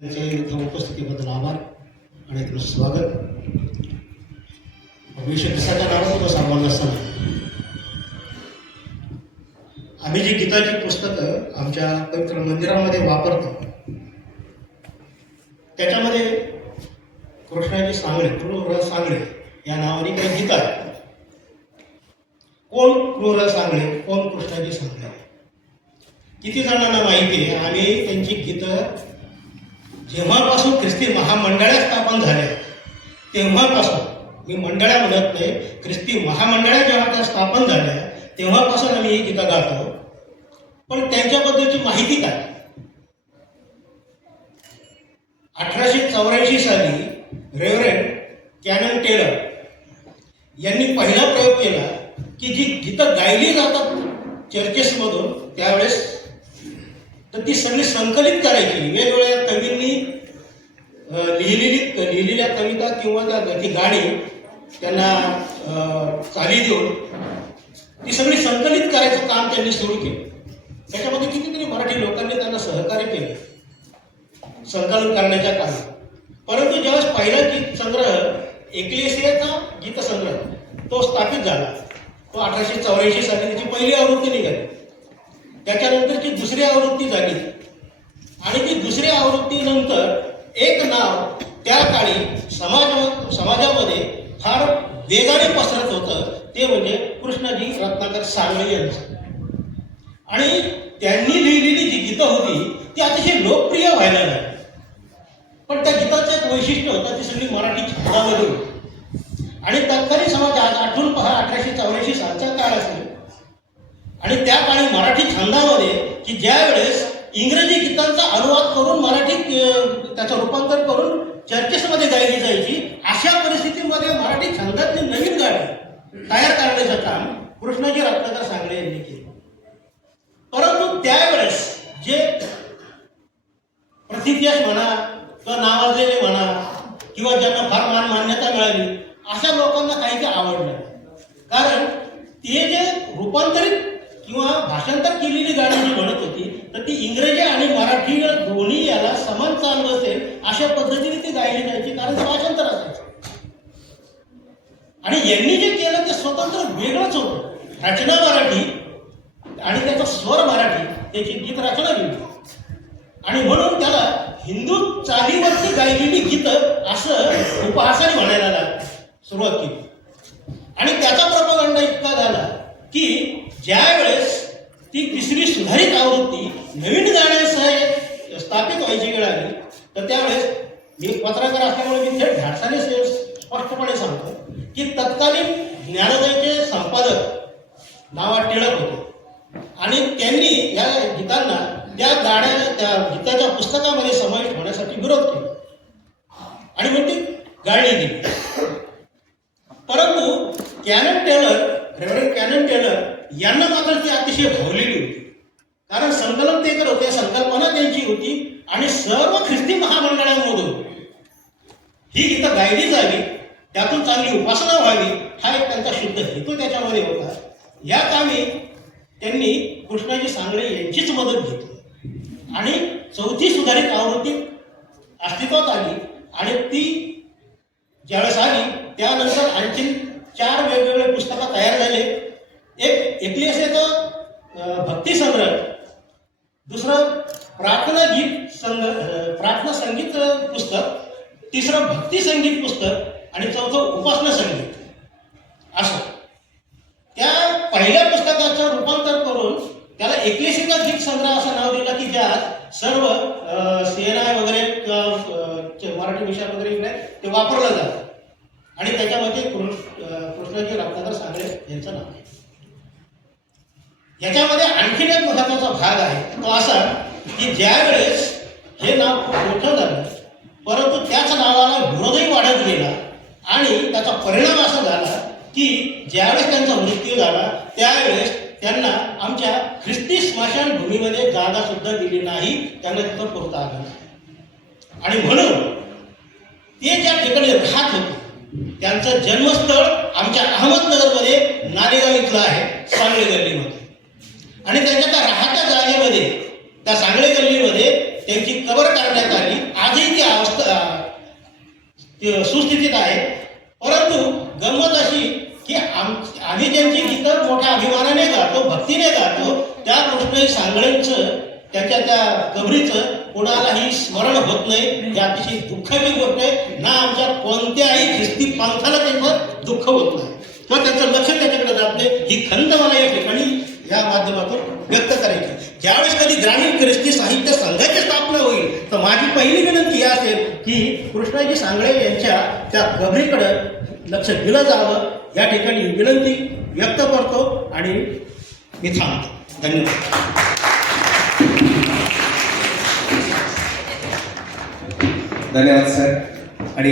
त्यांच्या उपस्थितीबद्दल आभार आणि तुमचं स्वागत. विषय कशाच्या नावात होतं सामान्य असताना आम्ही जी गीताची पुस्तकं आमच्या पवित्र मंदिरामध्ये वापरतो त्याच्यामध्ये कृष्णाची सांगणे क्रूर सांगणे या नावाने काही गीता कोण क्रूर सांगणे कोण कृष्णाची सांगणे किती जणांना माहिती आहे? आम्ही त्यांची गीतं जेव्हापासून ख्रिस्ती महामंडळ्या स्थापन झाल्या तेव्हापासून मी मंडळ्या म्हणत नाही ख्रिस्ती महामंडळ्या जेव्हा त्या स्थापन झाल्या तेव्हापासून आम्ही ही गीतं गातो. पण त्यांच्याबद्दलची माहिती काय? अठराशे चौऱ्याऐंशी साली रेव्हरेंड कॅनन टेलर यांनी पहिला प्रयोग केला की जी गीतं गायली जातात चर्चेसमधून त्यावेळेस तर ती सगळी संकलित करायची. वेगवेगळ्या कवींनी लिहिलेली लिहिलेल्या कविता किंवा त्या ती गाणी त्यांना चाली देऊन ती सगळी संकलित करायचं काम त्यांनी सुरू केलं. त्याच्यामध्ये कितीतरी मराठी लोकांनी त्यांना सहकार्य केलं. संकलन करण्याच्या कामी. परंतु ज्यावेळेस पहिला गीत संग्रह एकलेसियाचा गीतसंग्रह तो स्थापित झाला. तो अठराशे चौऱ्याऐंशी साली त्याची पहिली आवृत्ती निघाली. त्याच्यानंतरची दुसरी आवृत्ती झाली. आणि ती दुसऱ्या आवृत्तीनंतर एक नाव त्या काळी समाज समाजामध्ये फार वेगाने पसरत होतं. ते म्हणजे कृष्णजी रत्नाकर सांगळे यांचं. आणि त्यांनी लिहिलेली जी गीतं होती ती अतिशय लोकप्रिय व्हायला लागली. पण त्या गीताचं एक वैशिष्ट्य होतं ती सगळी मराठी छंदामध्ये होती. आणि तत्कालीन समाज आज आठवून पहा अठराशे चौऱ्याऐंशी सालचा काळ असेल. आणि त्या काळी मराठी छंदामध्ये की ज्या वेळेस इंग्रजी गीतांचा अनुवाद करून मराठीत त्याचं रूपांतर करून चर्चेसमध्ये गायली जायची अशा परिस्थितीमध्ये मराठी छंदातली नवीन गाणी तयार करण्याचं काम कृष्णाजी रत्नाकर सांगळे यांनी केलं परंतु त्यावेळेस जे प्रतिज्ञास म्हणा किंवा नावाजलेले म्हणा किंवा ज्यांना फार मान मान्यता मिळाली अशा लोकांना काही काही आवडलं नाही. कारण ते जे रूपांतरित किंवा भाषांतर केलेली गाणी जी म्हणत होती तर ती इंग्रजी आणि मराठी दोन्ही याला समान चाल असेल अशा पद्धतीने ती गायली जायची कारण भाषांतर असायचं. आणि यांनी जे केलं ते स्वतंत्र वेगळंच होतं. रचना मराठी आणि त्याचा स्वर मराठी त्याची गीत रचना लिहिली आणि म्हणून त्याला हिंदू चालीवरती गायलेली गीतं असं उपहासाने म्हणायला लागलं सुरुवात केली. आणि त्याचा प्रपगंडा इतका झाला की ज्यावेळेस ती तिसरी सुधारित आवृत्ती नवीन गाण्यासह स्थापित व्हायची वेळ आली तर त्यावेळेस मी पत्रकार असल्यामुळे मी थेट धाडसाने स्पष्टपणे सांगतो की तत्कालीन ज्ञानोदयचे संपादक नावात टिळक होते. आणि त्यांनी या गीतांना त्या गाण्या त्या गीताच्या पुस्तकामध्ये समाविष्ट होण्यासाठी विरोध केला. आणि मग ती गाळणी दिली परंतु Canon Taylor Reverend Canon Taylor यांना मात्र ती अतिशय भावलेली होती. कारण संकलन ते करत होते संकल्पना त्यांची होती आणि सर्व ख्रिस्ती महामंडळांमधून ही गीतं गायली जावी त्यातून चांगली उपासना व्हावी हा एक त्यांचा शुद्ध हेतू त्याच्यामध्ये होता. या कामी त्यांनी कृष्णाजी सांगळे यांचीच मदत घेतली. आणि चौथी सुधारित आवृत्ती अस्तित्वात आली आणि ती ज्यावेळेस आली त्यानंतर आणखी चार वेगवेगळे पुस्तकं तयार झाले. एक एकलेसेचं भक्ती संग्रह. दुसरं प्रार्थना गीत संग प्रार्थना संगीत पुस्तक. तिसरं भक्ती संगीत पुस्तक. आणि चौथं उपासना संगीत. असं. त्या पहिल्या पुस्तकाचं रूपांतर करून त्याला एकलेशिका गीत संग्रह असं नाव दिलं की ज्यात सर्व सेना वगैरे चे- मराठी विषय वगैरे ते वापरलं जातं. आणि त्याच्यामध्ये कृष्णाजी रत्नाकर सांगळे यांचं नाव आहे याच्यामध्ये आणखीन एक महत्त्वाचा भाग आहे तो असा की ज्यावेळेस हे नाव खूप मोठं झालं परंतु त्याच नावाला विरोधही वाढत गेला आणि त्याचा परिणाम असा झाला की ज्यावेळेस त्यांचा मृत्यू झाला त्यावेळेस त्यांना आमच्या ख्रिस्ती स्मशानभूमीमध्ये जागा सुद्धा दिली नाही त्यांना तिथं पुरता आलं नाही. आणि म्हणून ते ज्या ठिकाणी राहत होते त्यांचं जन्मस्थळ आमच्या अहमदनगरमध्ये नालेगाव इथलं आहे सांगली गल्लीमध्ये. आणि त्यांच्या त्या राहत्या जागेमध्ये त्या सांगळे गल्लीमध्ये त्यांची कबर करण्यात आली. आजही ती अवस्था सुस्थितीत आहे. परंतु गंमत अशी की आम आम्ही ज्यांची गीतं मोठ्या अभिमानाने गातो भक्तीने गातो त्या कृष्ण सांगळेंचं त्याच्या त्या कबरीचं कोणालाही स्मरण होत नाही. ही अतिशय दुःखाची गोष्ट आहे. ना आमच्या कोणत्याही ख्रिस्ती पंथाला त्याचं दुःख होत नाही. किंवा त्याचं लक्ष त्याच्याकडे जात नाही. ही खंत मला या ठिकाणी या माध्यमातून व्यक्त करायची ज्यावेळेस कधी ग्रामीण ख्रिस्ती साहित्य संघाची स्थापना होईल तर माझी पहिली विनंती ही असेल की कृष्णाजी सांगळे यांच्या त्या कबरीकडं लक्ष दिलं जावं. या ठिकाणी विनंती व्यक्त करतो आणि मी थांबतो. धन्यवाद. धन्यवाद सर